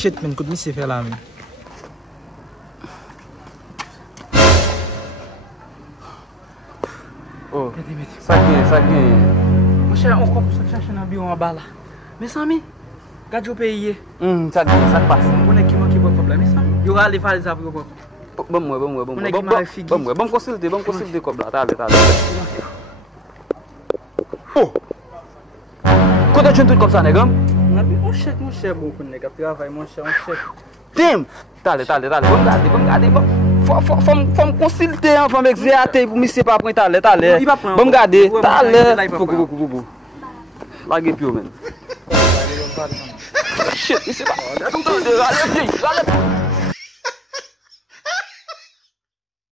Shit men, kout mi se fè la men. Oh, sa gen. Mwen chè, on kop pou sa chache nan biyo an bala. Mè Sami, gade yo pe yè. Sa passe. Mwen ki man ki bo kop la, mè Sami. Yo rale fale sa pou yo kop. Bon consulte kop la, tale. Oh! Kote chon tout comme ça, nègam? Mon chè beaucoup nèg ap travay, mon chè. Tim! Tale, bon gade. Fom consulter, fom exerter pour monsieur pas prendre tale. Bon gade, tale. Beaucoup. Lage pio men. Shit, il se pas. Allez.